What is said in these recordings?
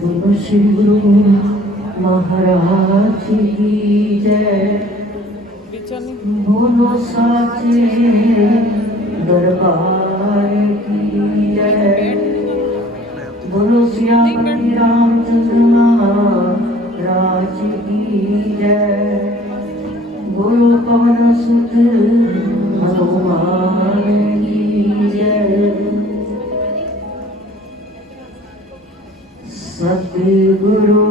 बोलो श्री गुरु महाराज की जय। बोलो साचे दरबार की जय। बोलो श्यामती रामचंद्र महाराज की जय। बोलो पवन सुत हनुमान की जय। सतगुरु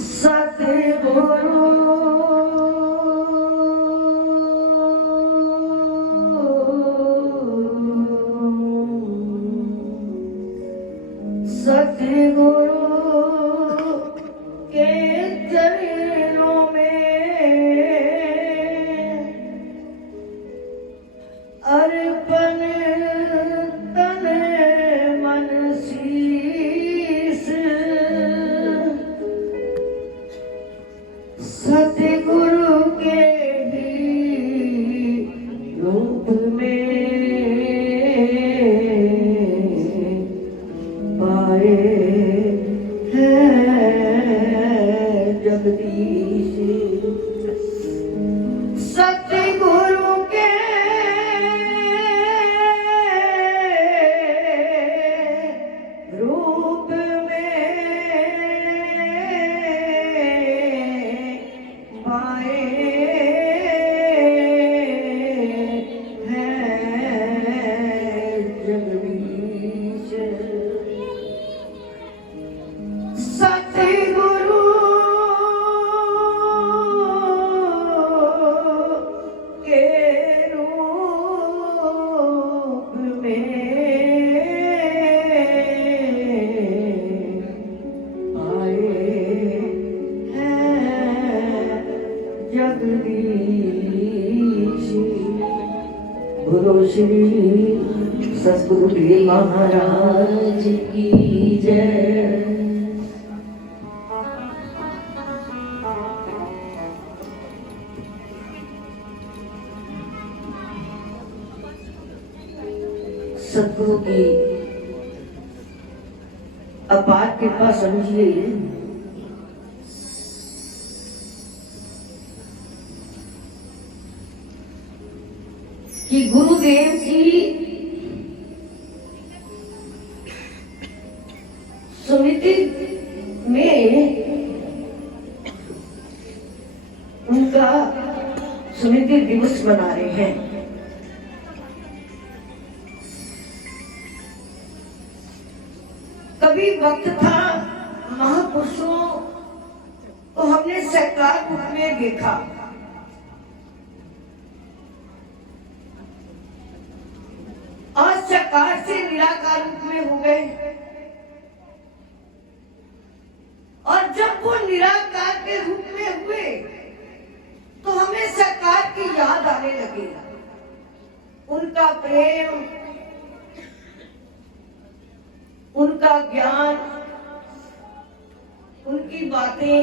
सतगुरु सतगुरु के चरणों में अर्पण तन मन शीस। सतगुरु के ही रूप में पाए हैं जगदीश। सतगुरु के रूप में पाए हैं जगदीश। सतगुरु के रूप में आए हैं जगदीश। बोलो श्री सतगुरु महाराज की जय। सतगुरु की अपार कृपा समझिए कि गुरुदेव जी समिति में उनका समिति दिवस मना रहे हैं। कभी वक्त था महापुरुषों को हमने साकार रूप में देखा। आज साकार से निराकार रूप में हो गए और जब वो निराकार के रूप में हुए तो हमें साकार की याद आने लगी। उनका प्रेम, उनका ज्ञान, उनकी बातें,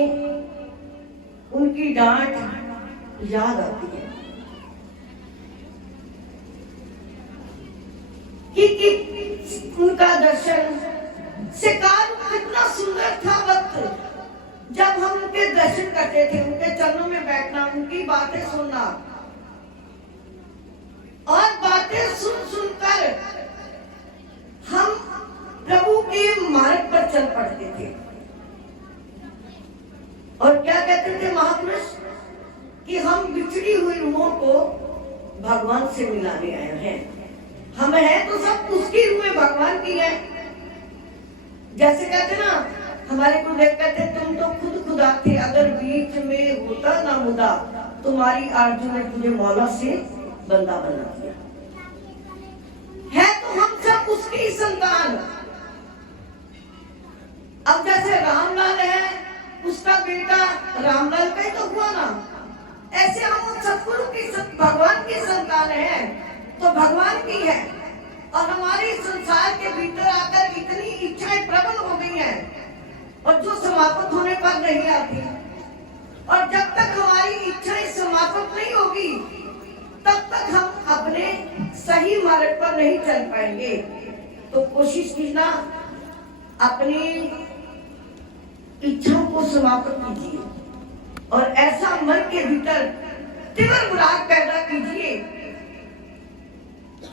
उनकी डांट याद आती है कि उनका दर्शन साकार कितना सुंदर था। वक्त जब हम उनके दर्शन करते थे, उनके चरणों में बैठना, उनकी बातें सुनना और बातें सुन सुनकर हम प्रभु के मार्ग पर चल पड़ते थे। और क्या कहते थे महापुरुष कि हम बिछड़ी हुई रूहों को भगवान से मिलाने आए हैं। हम हैं तो सब उसकी रूहें भगवान की हैं। जैसे कहते ना हमारे गुरुदेव कहते तुम तो खुद खुदा थे, अगर बीच में होता ना मुदा तुम्हारी आरज़ू ने तुझे मौला से बंदा बना दिया। है तो हम सब उसकी संतान। अब जैसे रामलाल है, उसका बेटा रामलाल का ही तो हुआ ना, ऐसे हम सतगुरु की भगवान की संतान है तो भगवान की है। और हमारी संसार के भीतर आकर इतनी इच्छाएं प्रबल हो गई हैं और जो समाप्त होने पर नहीं आती। और जब तक हमारी इच्छाएं समाप्त नहीं होगी तब तक हम अपने सही मार्ग पर नहीं चल पाएंगे। तो कोशिश कीजिए अपनी इच्छाओं को समाप्त कीजिए और ऐसा मन के भीतर तीव्र विराग पैदा कीजिए,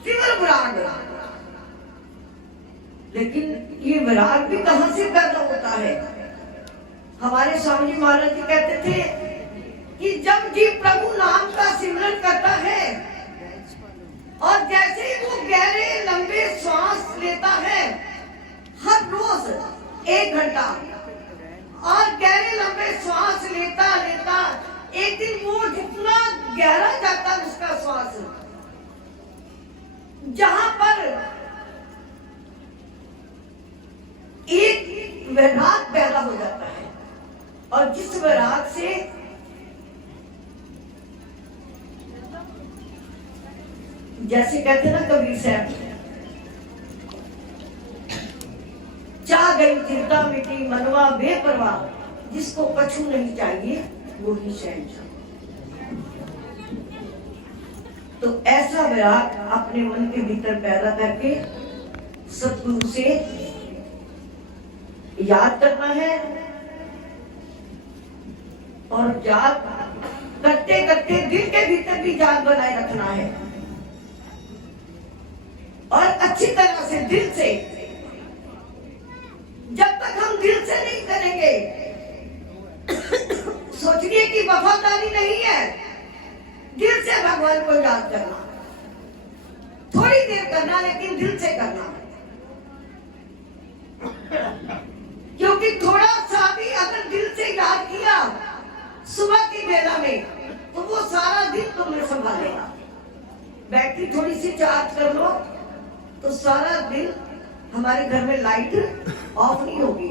तीव्र विराग। लेकिन ये विराग भी कहां से पैदा होता है? हमारे स्वामी जी महाराज जी कहते थे कि जब जीव प्रभु नाम का सिमरन करता है और जैसे ही वो गहरे लंबे श्वास लेता है, हर रोज 1 घंटा, और गहरे लंबे श्वास लेता लेता एक दिन वो जितना गहरा जाता है उसका श्वास, जहां पर एक वैराग पैदा हो जाता है, और जिस वैराग से जैसे कहते ना कबीर साहब, चाह गई चिंता मिटी मनवा बेपरवाह, जिसको कछु नहीं चाहिए वो ही शहंशाह। तो ऐसा विराग अपने मन के भीतर पैदा करके सतगुरु से याद करना है, और याद करते करते दिल के भीतर भी याद बनाए रखना है, और अच्छी तरह से दिल से। जब तक हम दिल से नहीं करेंगे, सोचिए कि वफादारी नहीं है दिल से भगवान को याद करना, थोड़ी देर करना लेकिन दिल से करना, क्योंकि थोड़ा सा भी अगर दिल से याद किया सुबह की बेला में तो वो सारा दिन तुम्हें संभालेगा। बैटरी थोड़ी सी चार्ज कर लो तो सारा दिन हमारे घर में लाइट ऑफ नहीं होगी,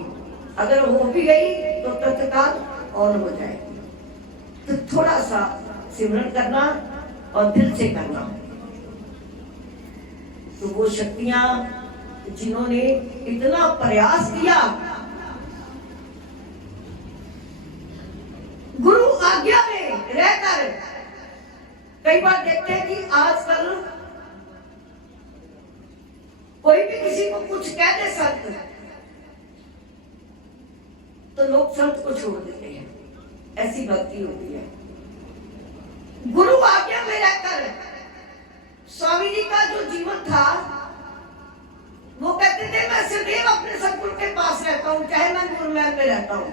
अगर हो भी गई तो तत्काल ऑन हो जाएगी। तो थोड़ा सा सिमरन करना और दिल से करना, तो वो शक्तियां जिन्होंने इतना प्रयास किया, गुरु आज्ञा में रहकर, कई बार देखते हैं कि आजकल कोई भी किसी को कुछ कह दे संत, तो लोग संत को छोड़ देते हैं, ऐसी भक्ति होती है। गुरु आज्ञा में रहकर स्वामी जी का जो जीवन था, वो कहते थे मैं सदैव अपने सतगुरु के पास रहता हूं, चाहे मैं नूरमहल में रहता हूं।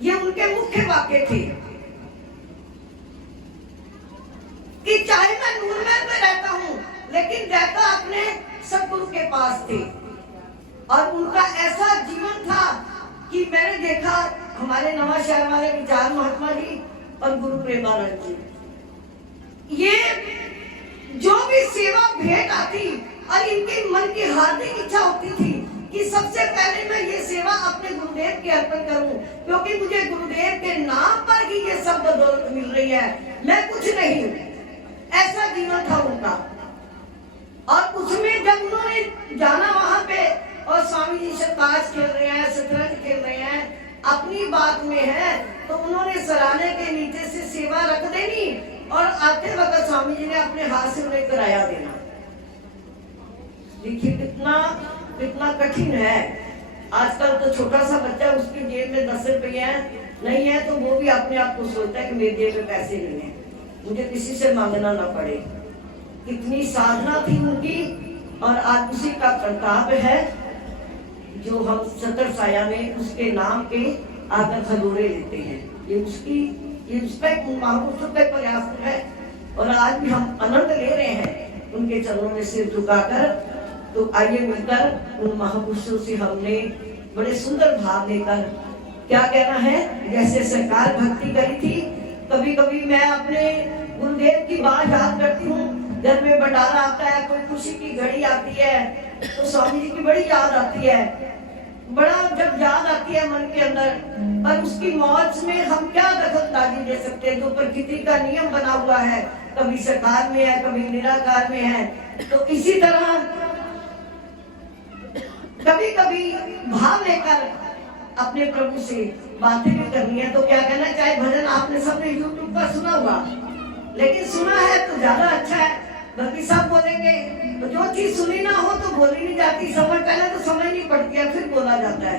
ये उनके मुख्य वाक्य थे कि चाहे मैं नूरमहल में रहता हूं लेकिन रहता अपने सतगुरु के पास थे। और उनका ऐसा जीवन था कि मैंने देखा हमारे नवांशहर वाले विचार महात्मा जी और गुरु प्रेमानंद जी, ये जो भी सेवा भेंट आती और इनके मन की हार्दिक इच्छा होती थी कि सबसे पहले मैं ये सेवा अपने गुरुदेव के अर्पण करूं, क्योंकि मुझे गुरुदेव के नाम पर ही ये सब बदौलत मिल रही है, मैं कुछ नहीं हूं। ऐसा जीवन था उनका। और उसमें जब उन्होंने जाना वहां पे और स्वामी जी शतरंज खेल रहे हैं, शतरंज खेल रहे हैं, अपनी बात में है, तो उन्होंने सराहने के नीचे से सेवा रख देनी और आते वक्त स्वामी जी ने अपने हाथ से उन्हें किराया देना। देखिए कितना कितना कठिन है। आजकल तो छोटा सा बच्चा, उसकी जेब में 10 रुपये नहीं है तो वो भी अपने आप को सोचता है कि मेरी जेब में पैसे नहीं है, मुझे किसी से मांगना ना पड़े। कितनी साधना थी उनकी, और आज उसी का प्रताप है जो हम सतर साया में उसके नाम के आकर खलोरे लेते हैं। ये उसकी महापुरुषों का प्रयास है, और आज भी हम आनंद ले रहे हैं उनके चरणों में सिर झुकाकर। तो आइए मिलकर उन महापुरुषों से हमने बड़े सुंदर भाव लेकर क्या कहना है। जैसे सरकार भक्ति करी थी, कभी कभी मैं अपने गुरुदेव की बात याद करती हूँ। घर में भंडारा आता है, कोई खुशी की घड़ी आती है तो स्वामी जी की बड़ी याद आती है, बड़ा जब याद आती है मन के अंदर। पर उसकी मौज में हम क्या दखलंदाजी दे सकते हैं, जो प्रकृति का नियम बना हुआ है, कभी सरकार में है कभी निराकार में है। तो इसी तरह कभी कभी भाव लेकर अपने प्रभु से बातें भी करनी है। तो क्या कहना, चाहे भजन आपने सबने YouTube पर सुना हुआ, लेकिन सुना है तो ज्यादा अच्छा है, बाकी सब बोलेंगे तो जो चीज सुनी ना हो तो बोली नहीं जाती, समझ पहले तो समझ नहीं पड़ती है, फिर बोला जाता है।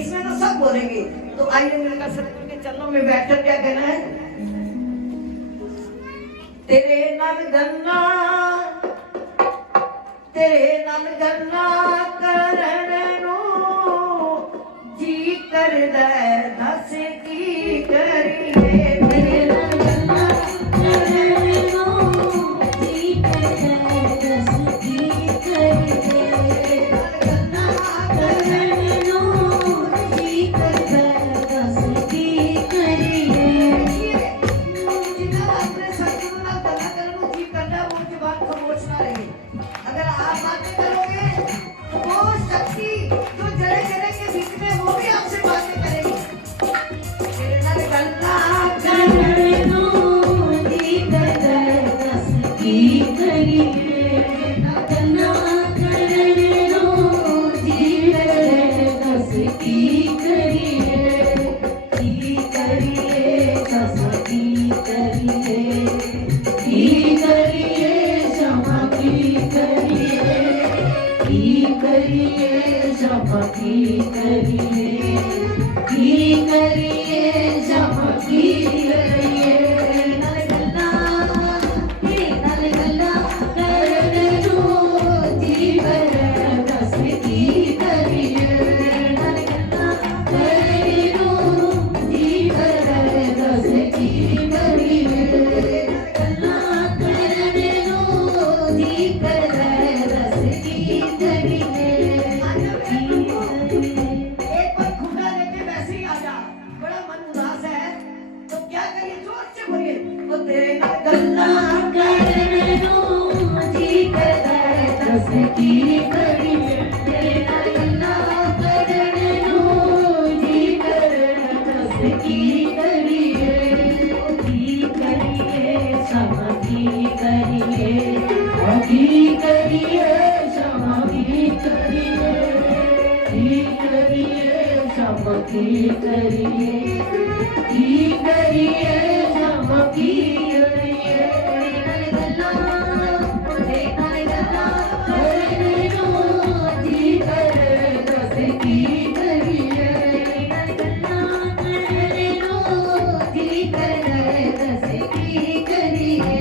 इसमें तो सब बोलेंगे। तो आइए मिलकर सतगुरु के चरणों में बैठकर क्या कहना है। तेरे नल गन्ना करण नो जी कर दे दस की करिए। तेरे नल गन्ना करण नो जी कर दे दस की करिए। नल गन्ना करण नो जी कर दे दस की करिए। जितना अपने सत्संग ना गला करनो जी करना, वो जुबान खामोश ना रहे। अगर आप बातें करोगे तो वो शक्ति जो जड़े जड़े के बीच में, वो भी आपसे बातें करेगी। तेरे नल गन्ना करण नो जी कर दे दस की करिए। नल गन्ना करण नो जी कर दे दस की करिए। की करिए दस की करिए। की करिए क्षमा की करिए। की करिए क्षमा की करिए। की करिए क्षमा की करिए। नल गन्ना करण नो जी कर दस की करिए। नल गन्ना करण नो जी कर दस की करिए। नल गन्ना करण नो जी कर दस की करिए। एक बार खुदा लेके वैसे ही आ जा, बड़ा मन उदास है तो क्या करिए, जोर से बोलिए। वो तेरे नल गन्ना करण नो जी कर दस की करिए। तेरे नल गन्ना करण नो जी कर दस की करिए। की करिए क्षमा की करिए। की करिए क्षमा की करिए। की करिए क्षमा की करिए। की करिए क्षमा की करिए। नल गन्ना करण नो जी कर दस की करिए। नल गन्ना करण नो जी कर दस की करिए।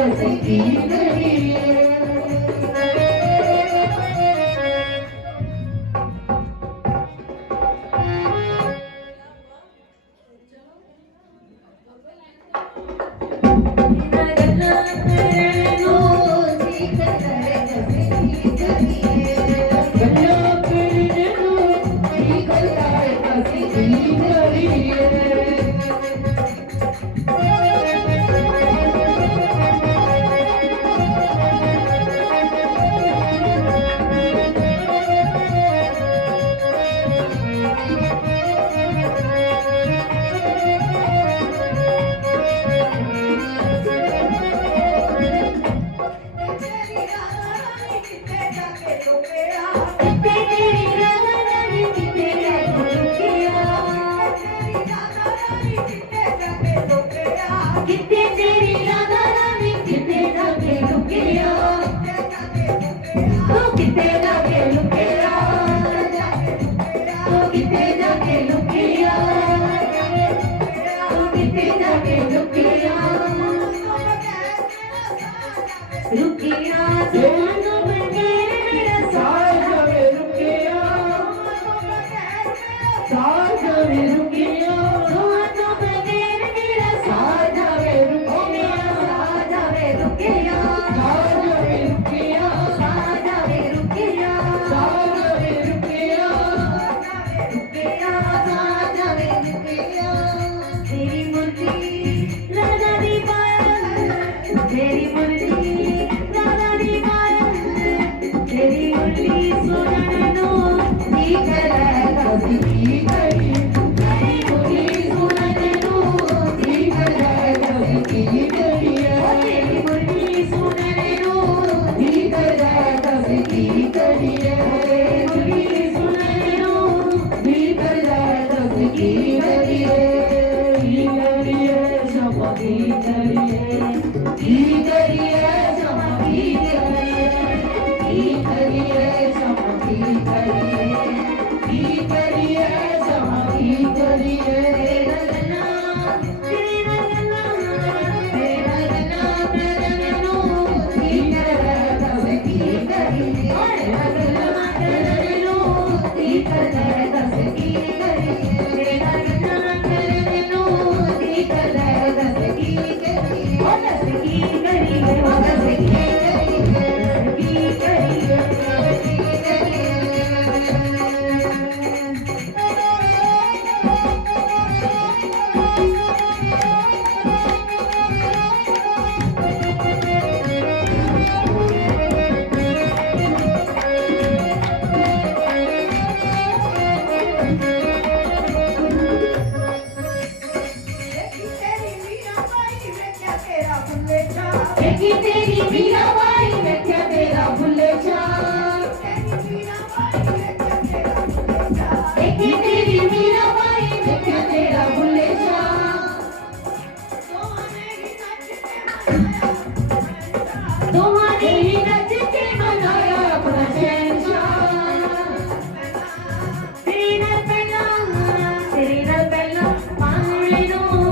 दस की करिए कितने तेरी राधा रानी कितने जाके लुकिया तो कितने जाके लुकिया तो कितने जाके लुकिया तो कितने जाके लुकिया रुकिया दोनों बने मेरा साथ में रुकिया साथ में रुकिया दोनों बने मेरा साथ में रुकिया साथ में रुकिया साथ में रुकिया साथ में रुकिया साथ में रुकिया रुकिया साथ में रुकिया तेरी मुर्गी राधा दी पायल तेरी मुर्गी राधा दी पायल तेरी मुर्गी सुनने दो ठीक है कभी की करी तेरी मुर्गी सुनने दो ठीक है कभी की करी तेरी मुर्गी सुनने दो ठीक है कभी की करी तेरी मुर्गी सुनने दो ठीक है कभी की करी चमकी करिए की करिए चमकी करिए की करिए चमकी करिए की करिए चमकी करिए तेरा गला तेरा गला तेरा गलो ठीक है कभी की करिए तेरा गला तेरा गलो ठीक है कभी की करिए तेरा गला तेरा गलो ठीक है दस की करिए ओ दस की करिए ओ दस की करिए देखी तेरी मीरा बाई मैं क्या तेरा भूले जा देखी तेरी मीरा बाई मैं क्या तेरा भूले जा तुम्हारे ही नच के मनाया अपना शहंशाह तेरी न पहला पानी दो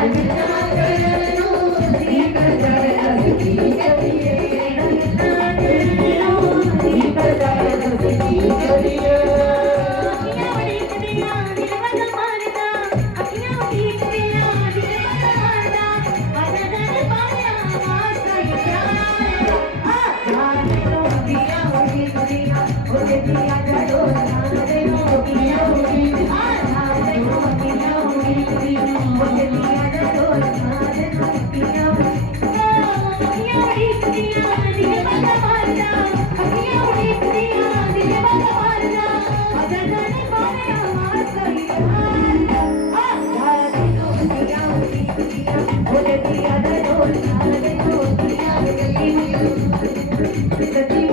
Thank you.